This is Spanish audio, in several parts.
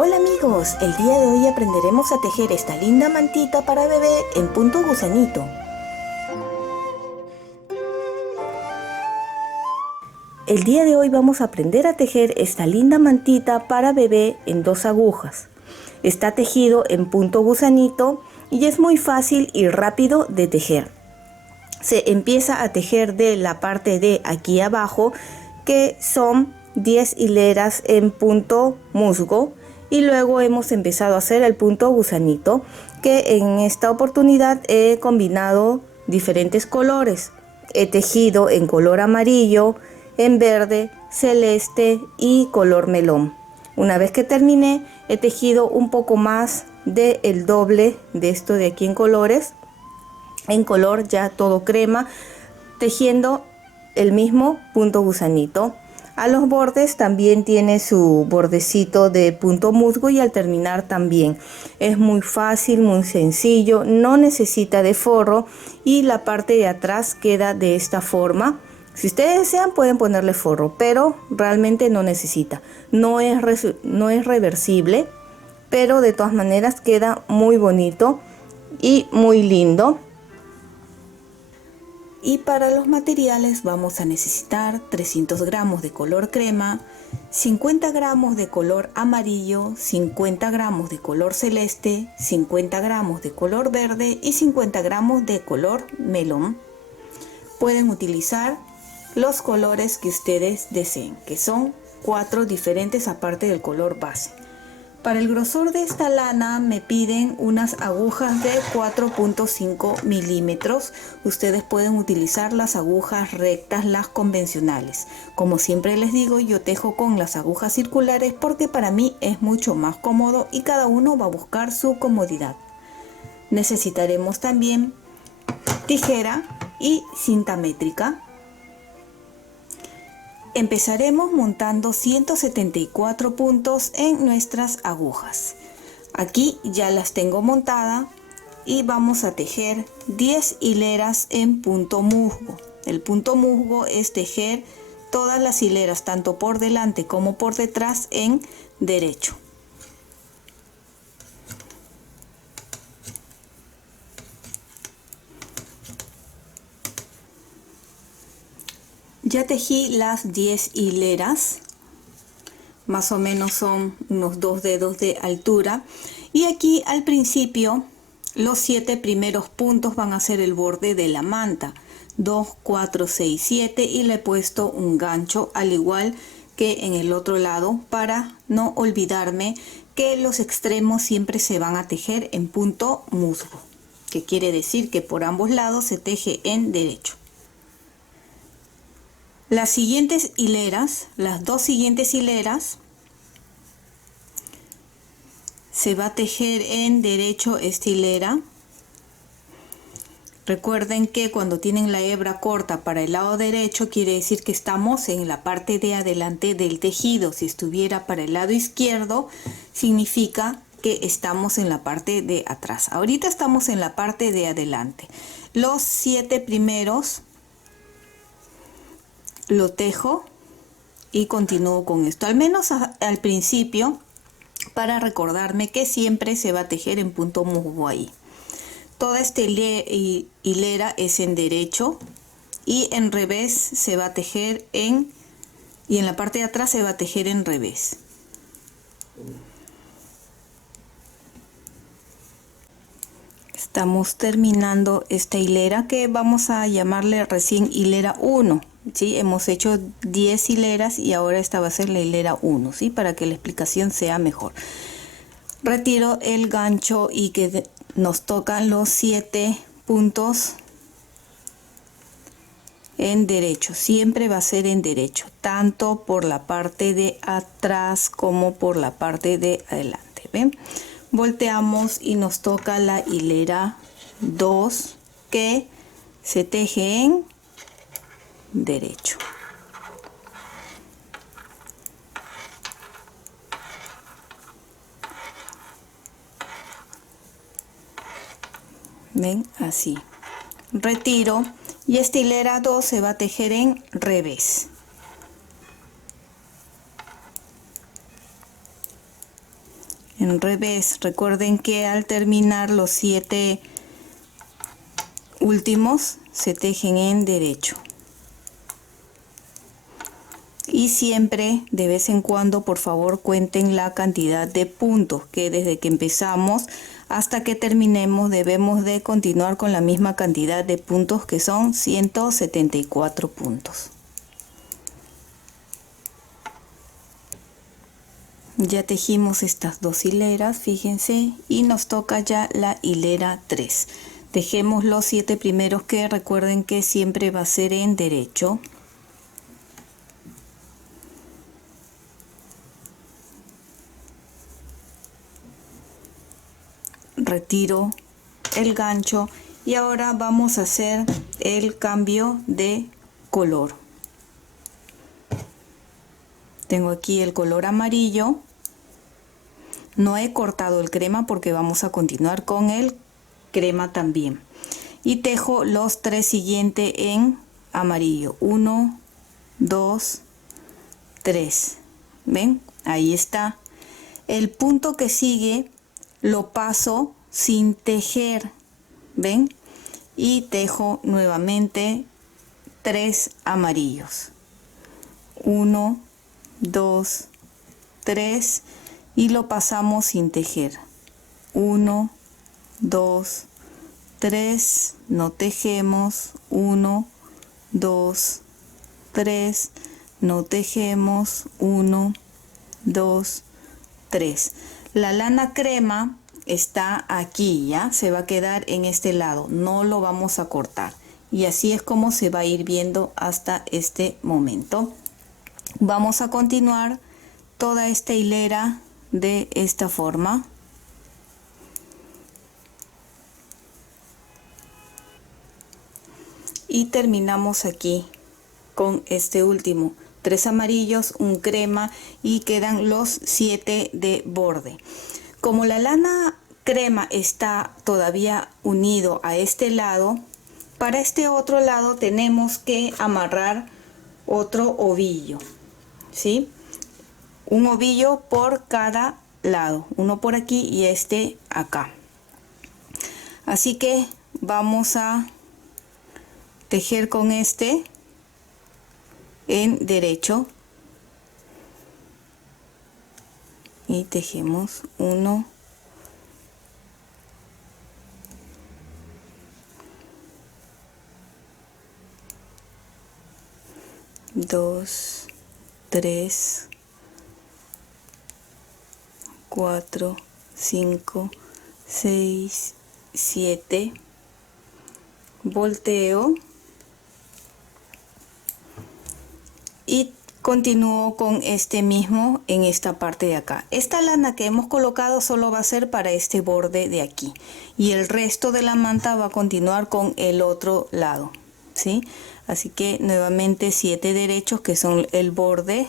Hola amigos, el día de hoy aprenderemos a tejer esta linda mantita para bebé en punto gusanito. El día de hoy vamos a aprender a tejer esta linda mantita para bebé en 2 agujas. Está tejido en punto gusanito y es muy fácil y rápido de tejer. Se empieza a tejer de la parte de aquí abajo, que son 10 hileras en punto musgo, y luego hemos empezado a hacer el punto gusanito, que en esta oportunidad he combinado diferentes colores. He tejido en color amarillo, en verde, celeste y color melón. Una vez que terminé, he tejido un poco más del doble de esto de aquí en colores, en color ya todo crema, tejiendo el mismo punto gusanito. A los bordes también tiene su bordecito de punto musgo, y al terminar también es muy fácil, muy sencillo, no necesita de forro, y la parte de atrás queda de esta forma. Si ustedes desean pueden ponerle forro, pero realmente no necesita. No es reversible, pero de todas maneras queda muy bonito y muy lindo. Y para los materiales vamos a necesitar 300 gramos de color crema, 50 gramos de color amarillo, 50 gramos de color celeste, 50 gramos de color verde y 50 gramos de color melón. Pueden utilizar los colores que ustedes deseen, que son 4 diferentes aparte del color base. Para el grosor de esta lana me piden unas agujas de 4.5 milímetros. Ustedes pueden utilizar las agujas rectas, las convencionales. Como siempre les digo, yo tejo con las agujas circulares porque para mí es mucho más cómodo y cada uno va a buscar su comodidad. Necesitaremos también tijera y cinta métrica. Empezaremos montando 174 puntos en nuestras agujas. Aquí ya las tengo montadas y vamos a tejer 10 hileras en punto musgo. El punto musgo es tejer todas las hileras, tanto por delante como por detrás, en derecho. Ya tejí las 10 hileras, más o menos son unos 2 dedos de altura, y aquí al principio los 7 primeros puntos van a ser el borde de la manta, 2, 4, 6, 7, y le he puesto un gancho al igual que en el otro lado para no olvidarme que los extremos siempre se van a tejer en punto musgo, que quiere decir que por ambos lados se teje en derecho. Las siguientes hileras, las 2 siguientes hileras, se va a tejer en derecho esta hilera. Recuerden que cuando tienen la hebra corta para el lado derecho, quiere decir que estamos en la parte de adelante del tejido. Si estuviera para el lado izquierdo, significa que estamos en la parte de atrás. Ahorita estamos en la parte de adelante. Los 7 primeros lo tejo y continúo con esto, al menos al principio, para recordarme que siempre se va a tejer en punto musgo ahí. Toda esta hilera es en derecho y en revés se va a tejer y en la parte de atrás se va a tejer en revés. Estamos terminando esta hilera, que vamos a llamarle recién hilera 1. ¿Sí? Hemos hecho 10 hileras y ahora esta va a ser la hilera 1, ¿sí? Para que la explicación sea mejor. Retiro el gancho y que nos tocan los 7 puntos en derecho. Siempre va a ser en derecho, tanto por la parte de atrás como por la parte de adelante. ¿Ven? Volteamos y nos toca la hilera 2, que se teje en derecho. Ven, así. Retiro y esta hilera 2 se va a tejer en revés. en revés. Recuerden que al terminar los 7 últimos se tejen en derecho. Y siempre, de vez en cuando, por favor, cuenten la cantidad de puntos, que desde que empezamos hasta que terminemos debemos de continuar con la misma cantidad de puntos, que son 174 puntos. Ya tejimos estas 2 hileras, fíjense, y nos toca ya la hilera 3. Tejemos los 7 primeros, que recuerden que siempre va a ser en derecho. Retiro el gancho y ahora vamos a hacer el cambio de color. Tengo aquí el color amarillo. No he cortado el crema porque vamos a continuar con el crema también. Y tejo los 3 siguientes en amarillo. 1, 2, 3. ¿Ven? Ahí está. El punto que sigue lo paso sin tejer, ¿ven? Y tejo nuevamente 3 amarillos. 1, 2, 3 y lo pasamos sin tejer. 1, 2, 3, no tejemos. 1, 2, 3, no tejemos. 1, 2, 3. La lana crema está aquí, ya se va a quedar en este lado, no lo vamos a cortar, y así es como se va a ir viendo hasta este momento. Vamos a continuar toda esta hilera de esta forma. Y terminamos aquí con este último. 3 amarillos, un crema y quedan los 7 de borde. Como la lana crema está todavía unido a este lado, para este otro lado tenemos que amarrar otro ovillo, ¿sí? Un ovillo por cada lado, uno por aquí y este acá. Así que vamos a tejer con este en derecho y tejemos 1, 2, 3, 4, 5, 6, 7, volteo y continúo con este mismo en esta parte de acá. Esta lana que hemos colocado solo va a ser para este borde de aquí y el resto de la manta va a continuar con el otro lado, ¿sí? Así que nuevamente 7 derechos que son el borde.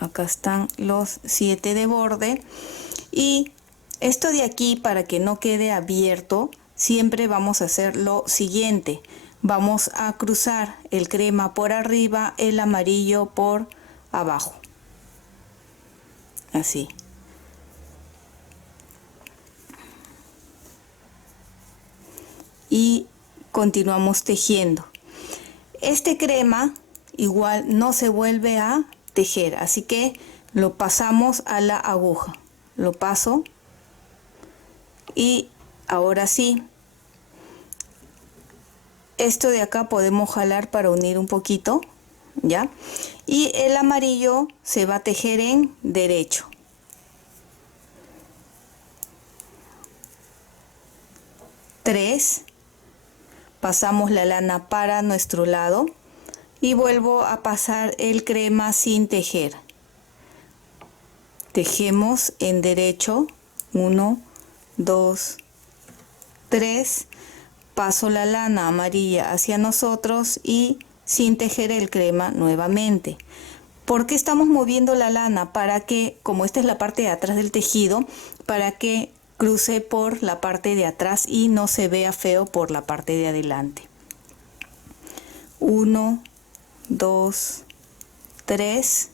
Acá están los 7 de borde. Y esto de aquí, para que no quede abierto, siempre vamos a hacer lo siguiente. Vamos a cruzar el crema por arriba, el amarillo por abajo. Así. Y continuamos tejiendo. Este crema igual no se vuelve a tejer, así que lo pasamos a la aguja. Lo paso y ahora sí, esto de acá podemos jalar para unir un poquito, ¿ya? Y el amarillo se va a tejer en derecho. Tres, pasamos la lana para nuestro lado y vuelvo a pasar el crema sin tejer. Tejemos en derecho, 1, 2, 3, paso la lana amarilla hacia nosotros y sin tejer el crema nuevamente. ¿Por qué estamos moviendo la lana? Para que, como esta es la parte de atrás del tejido, para que cruce por la parte de atrás y no se vea feo por la parte de adelante. 1, 2, 3.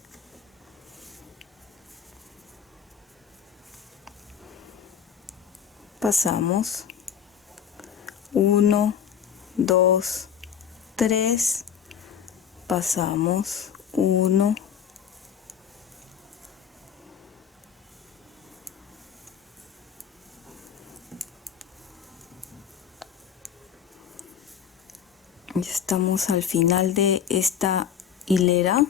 Pasamos. 1, 2, 3. Pasamos. 1, ya estamos al final de esta hilera.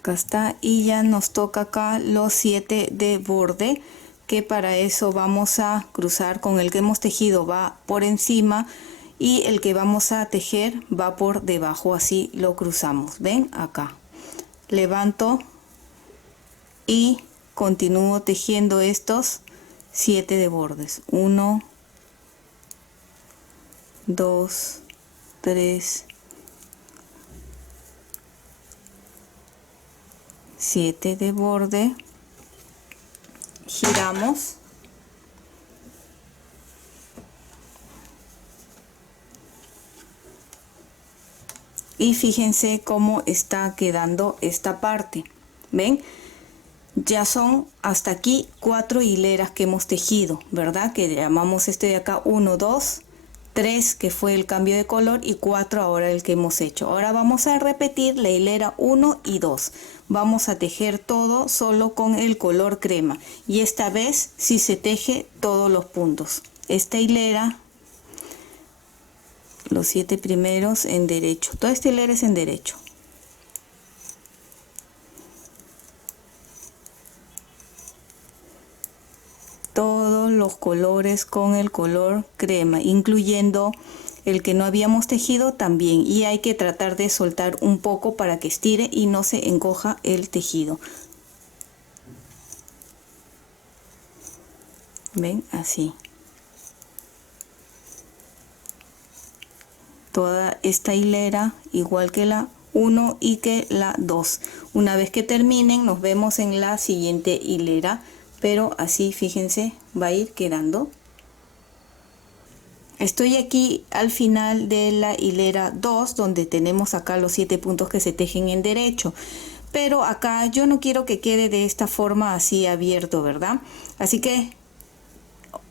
Acá está, y ya nos toca acá los 7 de borde, que para eso vamos a cruzar. Con el que hemos tejido va por encima y el que vamos a tejer va por debajo, así lo cruzamos. Ven acá, levanto y continúo tejiendo estos 7 de bordes. 1, 2, 3, 7 de borde, giramos y fíjense cómo está quedando esta parte. Ven, ya son hasta aquí 4 hileras que hemos tejido, ¿verdad? Que llamamos este de acá 1, 2, 3, que fue el cambio de color, y 4 ahora el que hemos hecho. Ahora vamos a repetir la hilera 1 y 2. Vamos a tejer todo solo con el color crema, y esta vez sí se teje todos los puntos. Esta hilera, los 7 primeros en derecho, toda esta hilera es en derecho. Todos los colores con el color crema, incluyendo el que no habíamos tejido también, y hay que tratar de soltar un poco para que estire y no se encoja el tejido. Ven, así. Toda esta hilera igual que la 1 y que la 2. Una vez que terminen nos vemos en la siguiente hilera, pero así fíjense va a ir quedando. Estoy aquí al final de la hilera 2, donde tenemos acá los 7 puntos que se tejen en derecho, pero acá yo no quiero que quede de esta forma así abierto, ¿verdad? Así que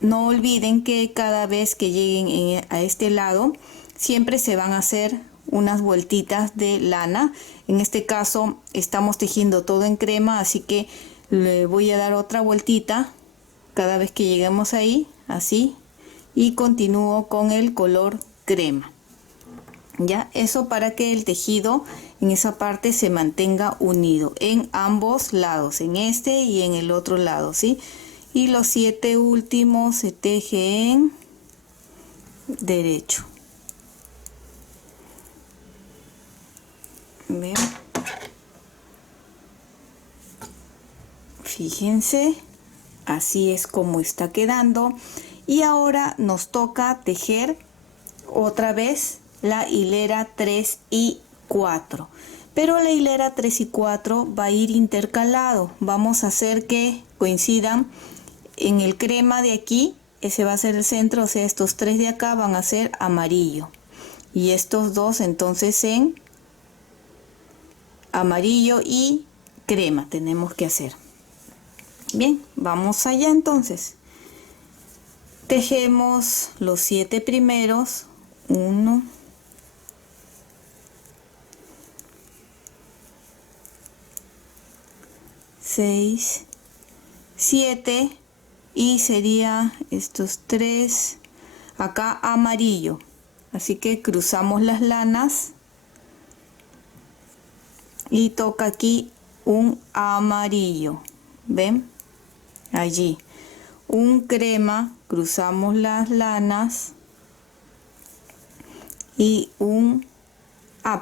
no olviden que cada vez que lleguen a este lado siempre se van a hacer unas vueltitas de lana. En este caso estamos tejiendo todo en crema, así que le voy a dar otra vueltita cada vez que lleguemos ahí, así, y continúo con el color crema. Ya, eso para que el tejido en esa parte se mantenga unido en ambos lados, en este y en el otro lado, ¿sí? Y los 7 últimos se teje en derecho. ¿Ven? Fíjense, así es como está quedando. Y ahora nos toca tejer otra vez la hilera 3 y 4, pero la hilera 3 y 4 va a ir intercalado. Vamos a hacer que coincidan en el crema de aquí. Ese va a ser el centro, o sea, estos 3 de acá van a ser amarillo y estos 2 entonces en amarillo y crema tenemos que hacer. Bien, vamos allá entonces. Tejemos los 7 primeros, 1, 6, 7, y sería estos 3 acá amarillo, así que cruzamos las lanas y toca aquí un amarillo, ven, allí un crema, cruzamos las lanas y un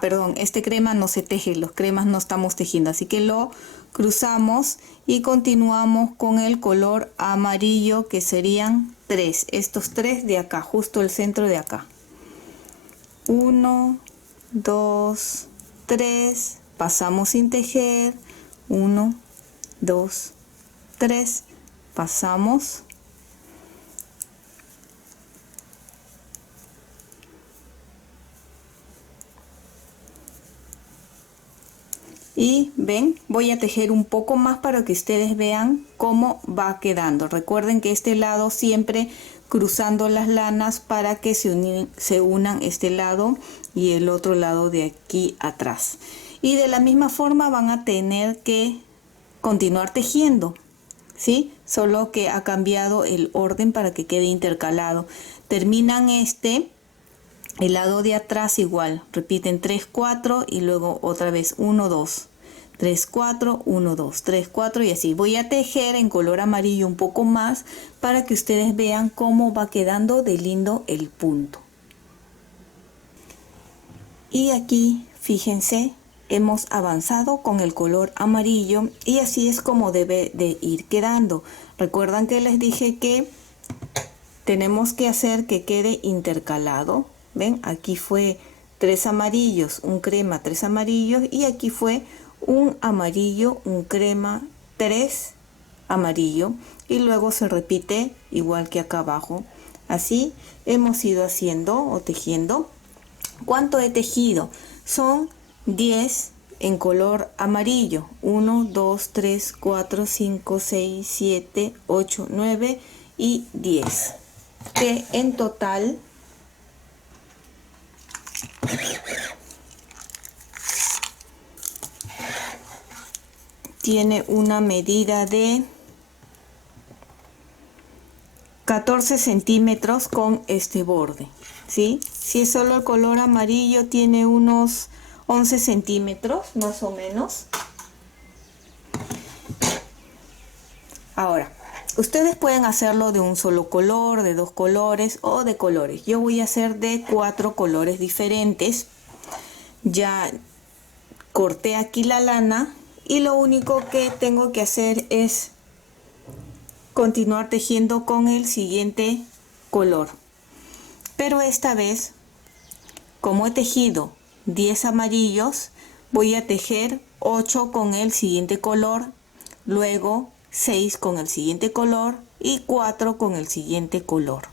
perdón, este crema no se teje, los cremas no estamos tejiendo, así que lo cruzamos y continuamos con el color amarillo, que serían 3, estos 3 de acá, justo el centro de acá. 1, 2, 3, pasamos sin tejer, 1, 2, 3, pasamos. Y ven, voy a tejer un poco más para que ustedes vean cómo va quedando. Recuerden que este lado siempre cruzando las lanas para que se unan este lado y el otro lado de aquí atrás. Y de la misma forma van a tener que continuar tejiendo, ¿sí? Solo que ha cambiado el orden para que quede intercalado. Terminan el lado de atrás igual, repiten 3, 4 y luego otra vez 1, 2, 3, 4, 1, 2, 3, 4 y así. Voy a tejer en color amarillo un poco más para que ustedes vean cómo va quedando de lindo el punto. Y aquí, fíjense, hemos avanzado con el color amarillo y así es como debe de ir quedando. Recuerdan que les dije que tenemos que hacer que quede intercalado. Ven, aquí fue 3 amarillos, un crema, 3 amarillos y aquí fue un amarillo, un crema, 3 amarillo y luego se repite igual que acá abajo. Así hemos ido haciendo o tejiendo. ¿Cuánto he tejido? Son 10 en color amarillo. 1, 2, 3, 4, 5, 6, 7, 8, 9 y 10. Que en total tiene una medida de 14 centímetros con este borde, ¿sí? Si es solo el color amarillo tiene unos 11 centímetros más o menos. Ahora, ustedes pueden hacerlo de un solo color, de 2 colores o de colores. Yo voy a hacer de 4 colores diferentes. Ya corté aquí la lana y lo único que tengo que hacer es continuar tejiendo con el siguiente color. Pero esta vez, como he tejido 10 amarillos, voy a tejer 8 con el siguiente color, luego 6 con el siguiente color y 4 con el siguiente color,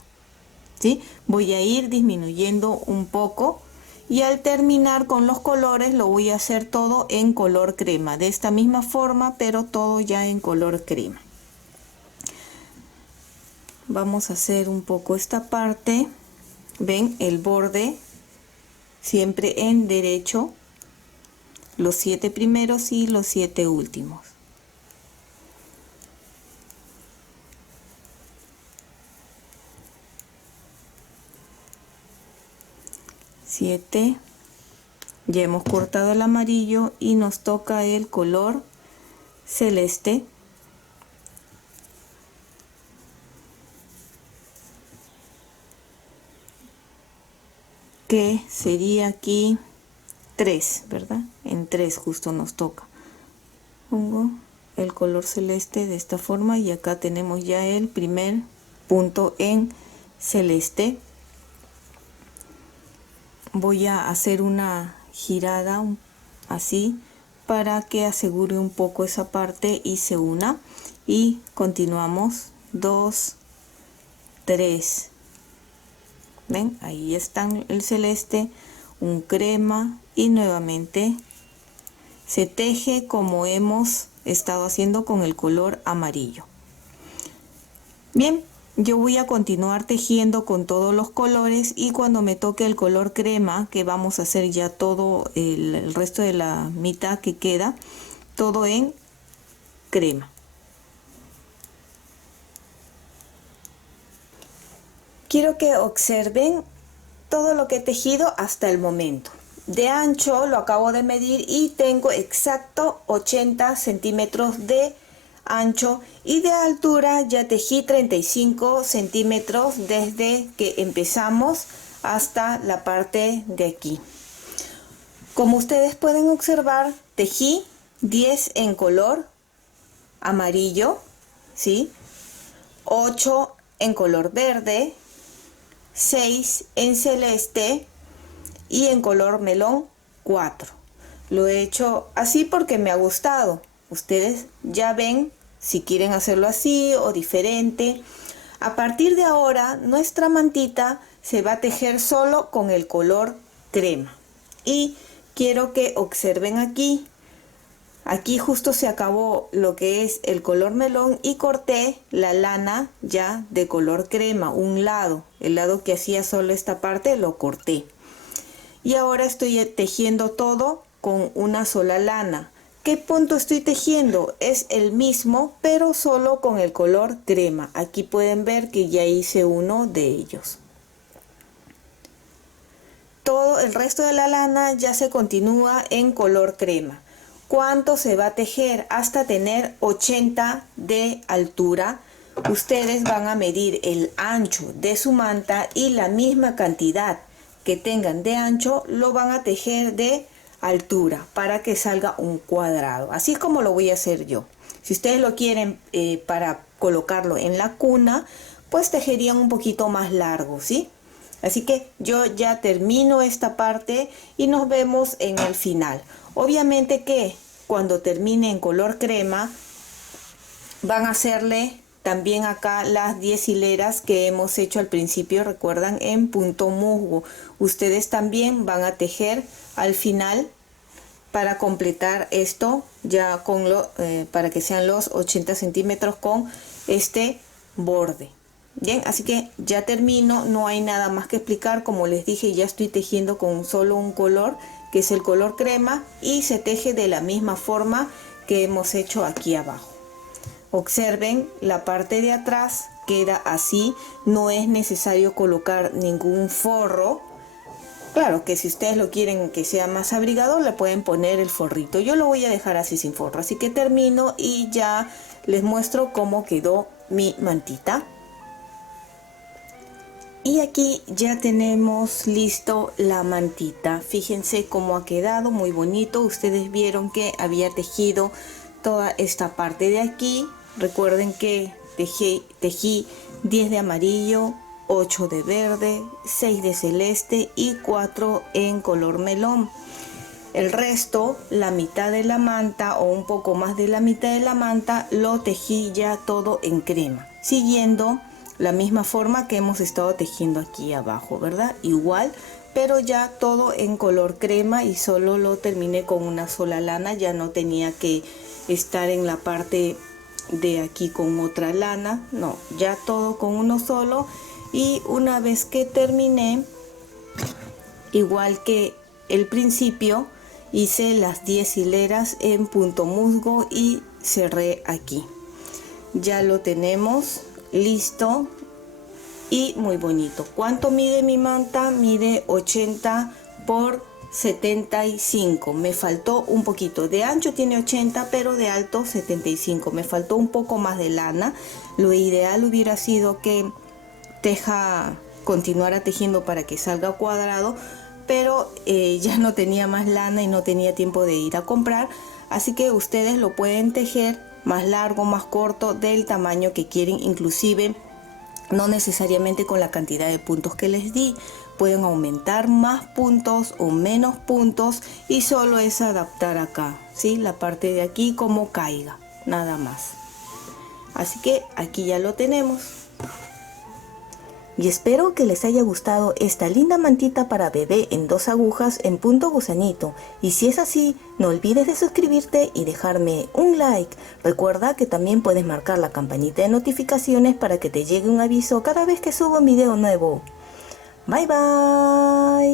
¿sí? Voy a ir disminuyendo un poco y al terminar con los colores lo voy a hacer todo en color crema, de esta misma forma, pero todo ya en color crema. Vamos a hacer un poco esta parte. Ven el borde siempre en derecho, los 7 primeros y los 7 últimos. 7, ya hemos cortado el amarillo y nos toca el color celeste. Que sería aquí 3, ¿verdad? En 3 justo nos toca. Pongo el color celeste de esta forma y acá tenemos ya el primer punto en celeste. Voy a hacer una girada así para que asegure un poco esa parte y se una, y continuamos 2, 3. ven, ahí están el celeste, un crema y nuevamente se teje como hemos estado haciendo con el color amarillo. Bien, yo voy a continuar tejiendo con todos los colores y cuando me toque el color crema, que vamos a hacer ya todo el resto de la mitad que queda, todo en crema. Quiero que observen todo lo que he tejido hasta el momento. De ancho lo acabo de medir y tengo exacto 80 centímetros de ancho, y de altura ya tejí 35 centímetros desde que empezamos hasta la parte de aquí. Como ustedes pueden observar, tejí 10 en color amarillo, ¿sí? 8 en color verde, 6 en celeste y en color melón 4. Lo he hecho así porque me ha gustado. Ustedes ya ven si quieren hacerlo así o diferente. A partir de ahora, nuestra mantita se va a tejer solo con el color crema. Y quiero que observen aquí. Aquí justo se acabó lo que es el color melón y corté la lana ya de color crema, un lado. El lado que hacía solo esta parte lo corté. Y ahora estoy tejiendo todo con una sola lana. ¿Qué punto estoy tejiendo? Es el mismo, pero solo con el color crema. Aquí pueden ver que ya hice uno de ellos. Todo el resto de la lana ya se continúa en color crema. ¿Cuánto se va a tejer? Hasta tener 80 de altura. Ustedes van a medir el ancho de su manta y la misma cantidad que tengan de ancho lo van a tejer de altura para que salga un cuadrado. Así es como lo voy a hacer yo. Si ustedes lo quieren para colocarlo en la cuna, pues tejerían un poquito más largo, ¿sí? Así que yo ya termino esta parte y nos vemos en el final. Obviamente que cuando termine en color crema van a hacerle también acá las 10 hileras que hemos hecho al principio, recuerdan, en punto musgo. Ustedes también van a tejer al final para completar esto ya con para que sean los 80 centímetros con este borde. Bien, así que ya termino, no hay nada más que explicar. Como les dije, ya estoy tejiendo con solo un color, que es el color crema, y se teje de la misma forma que hemos hecho aquí abajo. Observen, la parte de atrás queda así, no es necesario colocar ningún forro. Claro que si ustedes lo quieren que sea más abrigador, le pueden poner el forrito. Yo lo voy a dejar así sin forro, así que termino y ya les muestro cómo quedó mi mantita. Y aquí ya tenemos listo la mantita. Fíjense cómo ha quedado, muy bonito. Ustedes vieron que había tejido toda esta parte de aquí. Recuerden que tejí 10 de amarillo, 8 de verde, 6 de celeste y 4 en color melón. El resto, la mitad de la manta o un poco más de la mitad de la manta, lo tejí ya todo en crema, siguiendo la misma forma que hemos estado tejiendo aquí abajo, ¿verdad? Igual, pero ya todo en color crema, y solo lo terminé con una sola lana. Ya no tenía que estar en la parte de aquí con otra lana, no, ya todo con uno solo. Y una vez que terminé, igual que el principio, hice las 10 hileras en punto musgo y cerré aquí. Ya lo tenemos listo y muy bonito. ¿Cuánto mide mi manta? Mide 80 por 75. Me faltó un poquito de ancho, tiene 80, pero de alto 75. Me faltó un poco más de lana. Lo ideal hubiera sido que continuara tejiendo para que salga cuadrado, pero ya no tenía más lana y no tenía tiempo de ir a comprar. Así que ustedes lo pueden tejer más largo, más corto, del tamaño que quieren, inclusive no necesariamente con la cantidad de puntos que les di. Pueden aumentar más puntos o menos puntos, y solo es adaptar acá, ¿sí? La parte de aquí como caiga, nada más. Así que aquí ya lo tenemos. Y espero que les haya gustado esta linda mantita para bebé en 2 agujas en punto gusanito. Y si es así, no olvides de suscribirte y dejarme un like. Recuerda que también puedes marcar la campanita de notificaciones para que te llegue un aviso cada vez que subo un video nuevo. Bye bye.